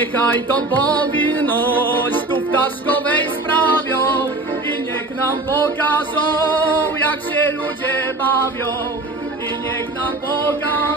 niechaj tą powinność tu w Taszkowej sprawią i niech nam pokażą, jak się ludzie bawią, i niech nam pokażą,